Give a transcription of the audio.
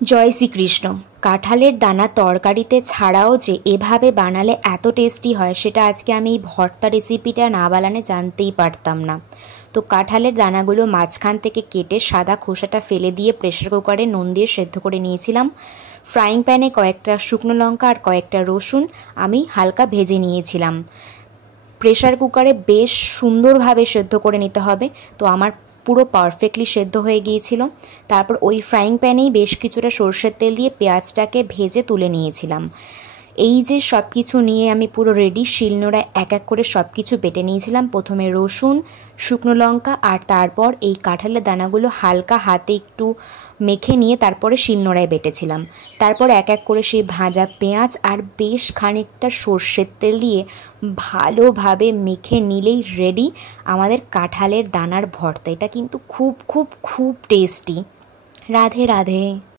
জয় শ্রীকৃষ্ণ। কাঁঠালের দানা তরকারিতে ছাড়াও যে এভাবে বানালে এত টেস্টি হয় সেটা আজকে আমি এই ভর্তা রেসিপিটা না বানালে জানতেই পারতাম না। তো কাঁঠালের দানাগুলো মাঝখান থেকে কেটে সাদা খোসাটা ফেলে দিয়ে প্রেসার কুকারে নুন দিয়ে সেদ্ধ করে নিয়েছিলাম। ফ্রাইং প্যানে কয়েকটা শুকনো লঙ্কা আর কয়েকটা রসুন আমি হালকা ভেজে নিয়েছিলাম। প্রেসার কুকারে বেশ সুন্দরভাবে সেদ্ধ করে নিতে হবে। তো আমার পুরো পারফেক্টলি সেদ্ধ হয়ে গিয়েছিল। তারপর ওই ফ্রাইং প্যানেই বেশ কিছুটা সরষের তেল দিয়ে পেঁয়াজটাকে ভেজে তুলে নিয়েছিলাম। এই যে সব কিছু নিয়ে আমি পুরো রেডি, শিলনোড়ায় এক এক করে সব কিছু বেটে নিয়েছিলাম। প্রথমে রসুন, শুকনো লঙ্কা আর তারপর এই কাঁঠালের দানাগুলো হালকা হাতে একটু মেখে নিয়ে তারপরে শিলনোড়ায় বেটেছিলাম। তারপর এক এক করে সেই ভাজা পেঁয়াজ আর বেশ খানিকটা সর্ষের তেল দিয়ে ভালোভাবে মেখে নিলেই রেডি আমাদের কাঁঠালের দানার ভর্তা। এটা কিন্তু খুব খুব খুব টেস্টি। রাধে রাধে।